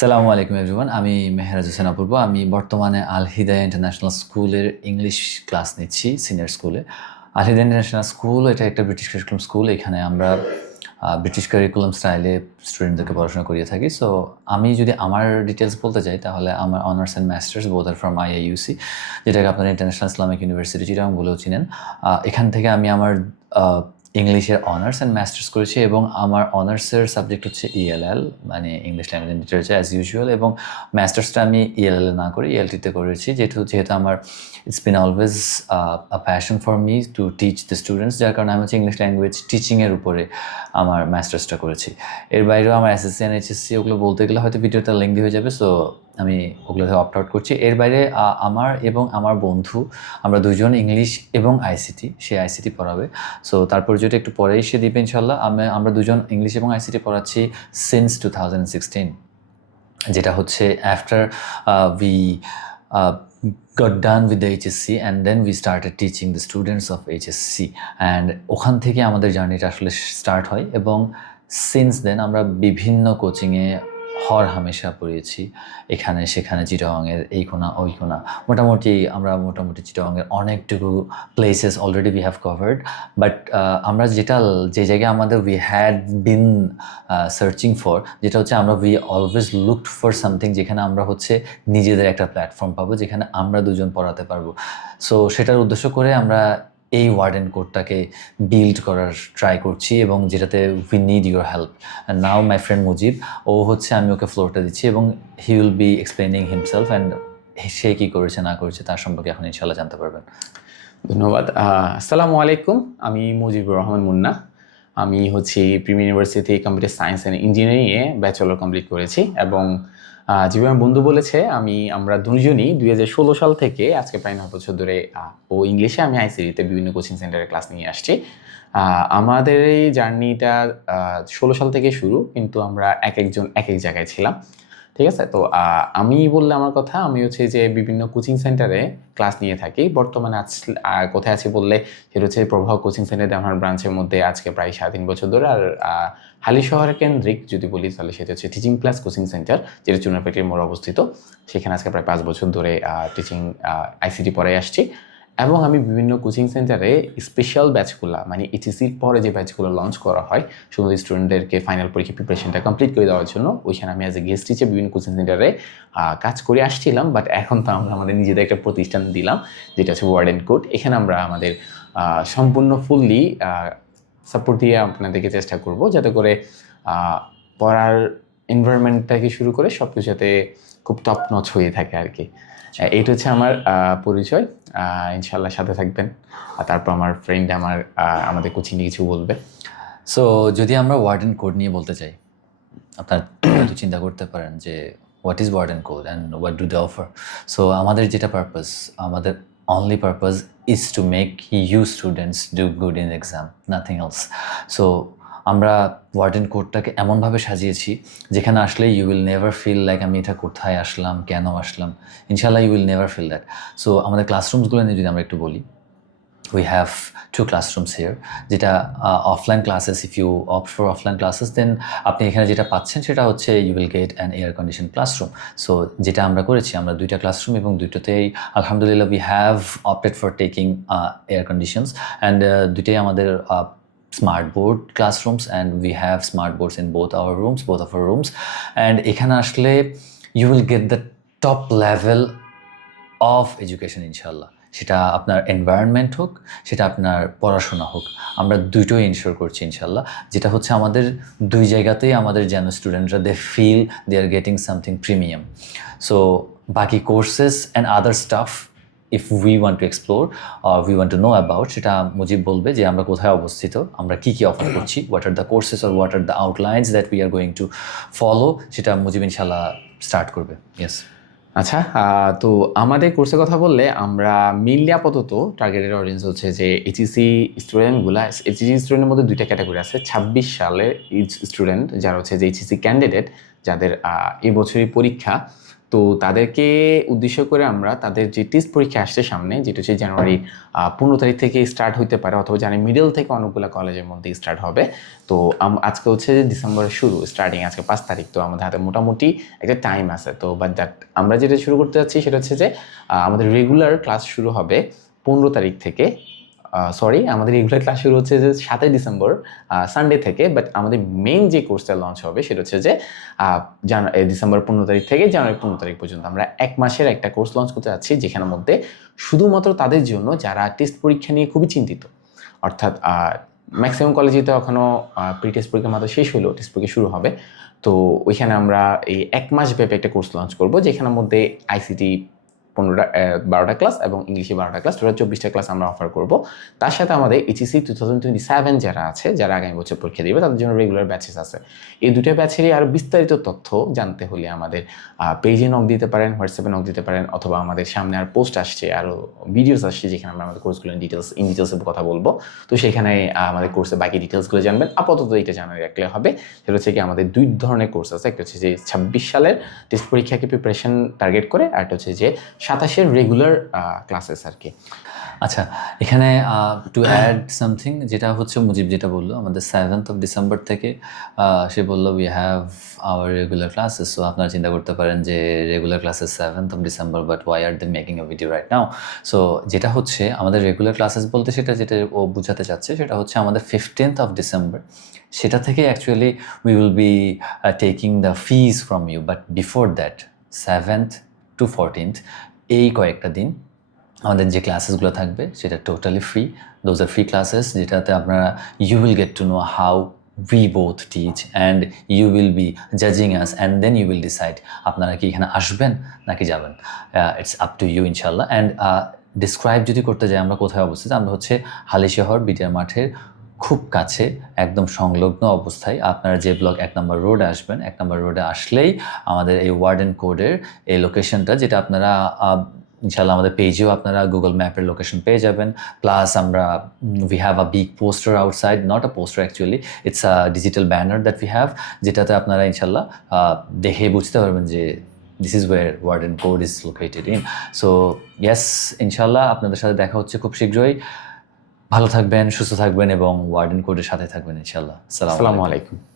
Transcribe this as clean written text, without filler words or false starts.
সালামু আলাইকুম এভরিওয়ান। আমি মেহরাজ হোসেন অপূর্ব। আমি বর্তমানে আল হিদায়া ইন্টারন্যাশনাল স্কুলের ইংলিশ ক্লাস নিচ্ছি সিনিয়র স্কুলে। আল হিদায়া ইন্টারন্যাশনাল স্কুল এটা একটা ব্রিটিশ কারিকুলাম স্কুল। এখানে আমরা ব্রিটিশ কারিকুলাম স্টাইলে স্টুডেন্টদেরকে পড়াশোনা করিয়ে থাকি। সো আমি যদি আমার ডিটেলস বলতে চাই তাহলে আমার honours and masters both are from IIUC, যেটাকে আপনারা ইন্টারন্যাশনাল ইসলামিক ইউনিভার্সিটি চিটাগং বলেও চিনেন। এখান থেকে আমি আমার ইংলিশের অনার্স অ্যান্ড মাস্টার্স করেছি এবং আমার অনার্সের সাবজেক্ট হচ্ছে ইএলএল, মানে English language and literature as usual, এবং মাস্টার্সটা আমি ইএলএল না করে ইএলটিতে করেছি, যেহেতু আমার it's been always a passion for me to teach the students, যার কারণে আমি হচ্ছে ইংলিশ ল্যাঙ্গুয়েজ টিচিংয়ের উপরে আমার মাস্টার্সটা করেছি। এর বাইরেও আমার এসএসসি অ্যান্ড এইচএসসি ওগুলো বলতে গেলে হয়তো ভিডিওটা লেংদি হয়ে যাবে, সো আমি ওগুলো থেকে অপ্ট আউট করছি। এর বাইরে আমার এবং আমার বন্ধু আমরা দুজন ইংলিশ এবং আইসিটি, সে আইসিটি পড়াবে। সো তারপর যেটা একটু পরেই সে দিবে ইনশাল্লাহ। আমরা দুজন ইংলিশ এবং আইসিটি পড়াচ্ছি সিন্স 2016, যেটা হচ্ছে after we got done with the HSC and then we started teaching the students of HSC, and ওখান থেকে আমাদের জার্নিটা আসলে স্টার্ট হয় এবং সিন্স দেন আমরা বিভিন্ন কোচিংয়ে হর হামেশা পড়িয়েছি, এখানে সেখানে, চিটাগংয়ের এই কোনা ওই কোনা, মোটামুটি চিটাগংয়ের অনেকটুকু places already we have covered. But আমরা যে জায়গায় আমাদের we had been searching for, যেটা হচ্ছে আমরা we always looked for something যেখানে আমরা হচ্ছে নিজেদের একটা প্ল্যাটফর্ম পাবো যেখানে আমরা দুজন পড়াতে পারবো। সো সেটার উদ্দেশ্য করে আমরা এই ওয়ার্ডেন কোডটাকে বিল্ড করার ট্রাই করছি এবং যেটাতে we need your help. And now my friend Mujib, ও হচ্ছে, আমি ওকে ফ্লোরটা দিচ্ছি এবং he will be explaining himself, and সে কী করেছে না করেছে তার সম্পর্কে এখন ইনশাল্লাহ জানতে পারবেন। ধন্যবাদ। আসসালামু আলাইকুম। আমি মুজিবুর রহমান মুন্না। আমি হচ্ছে Premier University computer science and ইঞ্জিনিয়ারিংয়ে ব্যাচেলর কমপ্লিট করেছি এবং যেভাবে আমার বন্ধু বলেছে আমরা দুজনই 2016 সাল থেকে আজকে প্রায় 9 বছর ধরে ও ইংলিশে, আমি আইসিটিতে বিভিন্ন কোচিং সেন্টারে ক্লাস নিয়ে আসছি। আমাদের এই জার্নিটা 16 সাল থেকে শুরু, কিন্তু আমরা একজন এক এক জায়গায় ছিলাম। ঠিক আছে, তো আমি বললে আমার কথা, আমি হচ্ছে যে বিভিন্ন কোচিং সেন্টারে ক্লাস নিয়ে থাকি। বর্তমানে কোথায় আছি বললে সেটা হচ্ছে প্রভাব কোচিং সেন্টারে আমার ব্রাঞ্চের মধ্যে আজকে প্রায় 3.5 বছর ধরে। আর হালি শহর কেন্দ্রিক যদি বলি তাহলে সেটা হচ্ছে টিচিং প্লাস কোচিং সেন্টার, যেটা চুনারপেটের মোড়ে অবস্থিত। সেখানে আজকে প্রায় 5 বছর ধরে টিচিং আইসিটি পড়াই আসছি। এবং আমি বিভিন্ন কোচিং সেন্টারে স্পেশাল ব্যাচগুলো, মানে এইচএসসির পরে যে ব্যাচগুলো লঞ্চ করা হয় শুধু স্টুডেন্টদেরকে ফাইনাল পরীক্ষা প্রিপারেশনটা কমপ্লিট করে দেওয়ার জন্য, ওইখানে আমি অ্যাজ এ গেস্ট টিচার বিভিন্ন কোচিং সেন্টারে কাজ করে আসছিলাম। বাট এখন তো আমরা আমাদের নিজেদের একটা প্রতিষ্ঠান দিলাম, যেটা হচ্ছে ওয়ার্ডেন কোড। এখানে আমরা আমাদের সম্পূর্ণ ফুললি সাপোর্ট দিয়ে আপনাদেরকে চেষ্টা করব যাতে করে পড়ার এনভায়রনমেন্টটাকে শুরু করে সব কিছু যাতে খুব টপ নচ হয়ে থাকে আর কি। এইটা হচ্ছে আমার পরিচয়। ইনশাল্লাহ সাথে থাকবেন। আর তারপর আমার ফ্রেন্ড আমাদের কোচিং নিয়ে কিছু বলবে। সো যদি আমরা ওয়ার্ডেন কোড নিয়ে বলতে চাই, আপনার হয়তো চিন্তা করতে পারেন যে what is Warden Code and what do they offer. So আমাদের যেটা পারপাস, আমাদের only purpose is to make you students do good in exam, nothing else. So আমরা ওয়ার্ডেন কোডটাকে এমনভাবে সাজিয়েছি যেখানে আসলে you will never feel like আমি এটা কোথায় আসলাম, কেন আসলাম। ইনশাল্লাহ you will never feel that. So আমাদের ক্লাসরুমসগুলো নিয়ে যদি আমরা একটু বলি, we have 2 classrooms here, যেটা offline classes, if you opt for offline classes then আপনি এখানে যেটা পাচ্ছেন সেটা হচ্ছে you will get an air conditioned classroom. So যেটা আমরা করেছি, আমরা 2টা ক্লাসরুম এবং 2টাতেই আলহামদুলিল্লাহ we have opted for taking air conditions, and 2টাই আমাদের smart board classrooms, and we have smart boards in both of our rooms, and এখানে আসলে you will get the top level of education ইনশাল্লাহ। সেটা আপনার environment হোক, সেটা আপনার পড়াশোনা হোক, আমরা দুটোই ইনশিওর করছি ইনশাল্লাহ। যেটা হচ্ছে আমাদের 2 জায়গাতেই আমাদের যেন স্টুডেন্টরা they feel they are getting something premium. So বাকি courses and other stuff if we want to explore we want to know about, সেটা মুজিব বলবে যে আমরা কোথায় অবস্থিত, আমরা কী অফার করছি, what are the courses or what are the outlines that we are going to follow, সেটা মুজিব ইনশাল্লাহ স্টার্ট করবে। ইয়েস। আচ্ছা, তো আমাদের কোর্সের কথা বললে আমরা মেইনলি আপাতত টার্গেটেড অডিয়েন্স হচ্ছে যে এইচএসসি স্টুডেন্টগুলো। এইচএসসি স্টুডেন্টের মধ্যে 2টা ক্যাটাগরি আছে। 26 সালের স্টুডেন্ট যারা হচ্ছে যে এইচএসসি ক্যান্ডিডেট, যাদের এবছরই পরীক্ষা, তো তাদেরকে উদ্দেশ্য করে আমরা তাদের যে টেস্ট পরীক্ষা আসছে সামনে, যেটা হচ্ছে জানুয়ারি 15 তারিখ থেকে স্টার্ট হতে পারে, অথবা জানুয়ারি মিডল থেকে অনেকগুলো কলেজের মধ্যে স্টার্ট হবে। তো আজকে হচ্ছে ডিসেম্বরের শুরু, স্টার্টিং আজকে 5 তারিখ, তো আমাদের হাতে মোটামুটি একটা টাইম আছে। তো বাট দ্যাট আমরা যেটা শুরু করতে যাচ্ছি সেটা হচ্ছে যে আমাদের রেগুলার ক্লাস শুরু হবে 15 তারিখ থেকে। আমাদের রেগুলার ক্লাস শুরু হচ্ছে যে 7 ডিসেম্বর সানডে থেকে, বাট আমাদের মেইন যে কোর্সটা লঞ্চ হবে সেটা হচ্ছে যে ডিসেম্বর 15 তারিখ থেকে জানুয়ারি 15 তারিখ পর্যন্ত আমরা 1 মাসের একটা কোর্স লঞ্চ করতে যাচ্ছি, যেখানের মধ্যে শুধুমাত্র তাদের জন্য যারা টেস্ট পরীক্ষা নিয়ে খুবই চিন্তিত, অর্থাৎ ম্যাক্সিমাম কলেজে তো এখনও প্রি টেস্ট পরীক্ষা মাত্র শেষ হলো, টেস্ট পরীক্ষা শুরু হবে। তো ওইখানে আমরা এই 1 মাস ব্যাপী একটা কোর্স লঞ্চ করবো, যেখানের মধ্যে আইসিটি 12টা ক্লাস এবং ইংলিশে 12টা ক্লাস, টোটাল 24টা ক্লাস আমরা অফার করব। তার সাথে আমাদের এইচএসসি 2027 যারা আছে, যারা আগামী বছর পরীক্ষা দেবে, তাদের জন্য রেগুলার ব্যাচেস আছে। এই দুটো ব্যাচেরই আরও বিস্তারিত তথ্য জানতে হলে আমাদের পেজে নক দিতে পারেন, হোয়াটসঅ্যাপে নক দিতে পারেন, অথবা আমাদের সামনে আর পোস্ট আসছে, আরও ভিডিওস আসছে, যেখানে আমরা আমাদের কোর্সগুলো ইন ডিটেলসে কথা বলবো। তো সেখানে আমাদের কোর্সের বাকি ডিটেলসগুলো জানবেন। আপাতত এটা জানা রাখলে হবে, সেটা হচ্ছে কি আমাদের 2 ধরনের কোর্স আছে। একটা হচ্ছে যে 26 সালের টেস্ট পরীক্ষাকে প্রিপারেশন টার্গেট করে, আর একটা হচ্ছে যে 27-এর রেগুলার ক্লাসেস আর কি। আচ্ছা, এখানে টু অ্যাড সামথিং, যেটা হচ্ছে মুজিব যেটা বললো, আমাদের 7th of December থেকে সে বললো we have our regular classes. So আপনারা চিন্তা করতে পারেন যে regular classes 7th of December, but why are they making a video right now? So যেটা হচ্ছে আমাদের রেগুলার ক্লাসেস বলতে যেটা ও বোঝাতে চাচ্ছে সেটা হচ্ছে আমাদের 15th of December, সেটা থেকে actually we will be taking the fees from you, but before that 7th to 14th এই কয়েকটা দিন আমাদের যে ক্লাসেসগুলো থাকবে সেটা totally free. Those are free classes, যেটাতে আপনারা you will get to know how we both teach and you will be জাজিং us and then you will decide আপনারা কি এখানে আসবেন নাকি যাবেন। ইটস আপ টু ইউ ইনশাল্লাহ। অ্যান্ড ডিসক্রাইব যদি করতে যাই আমরা কোথায় অবস্থিত, আমরা হচ্ছে হালিশহর বিটিআর মাঠের খুব কাছে, একদম সংলগ্ন অবস্থায়। আপনারা যে ব্লক 1 নম্বর রোডে আসবেন, 1 নম্বর রোডে আসলেই আমাদের এই ওয়ার্ডেন কোডের এই লোকেশনটা, যেটা আপনারা ইনশাল্লাহ আমাদের পেজেও আপনারা গুগল ম্যাপের লোকেশন পেয়ে যাবেন। প্লাস আমরা we have a big poster outside, not a poster actually, it's a digital banner that we have, যেটাতে আপনারা ইনশাল্লাহ দেখে বুঝতে পারবেন যে this is where Warden Code is located in. So yes, ইনশাল্লাহ আপনাদের সাথে দেখা হচ্ছে খুব শীঘ্রই। ভালো থাকবেন, সুস্থ থাকবেন এবং ওয়ার্ডেন কোডের সাথে থাকবেন ইনশাল্লাহ। আসসালামু আসসালামু আলাইকুম। আলাইকুম।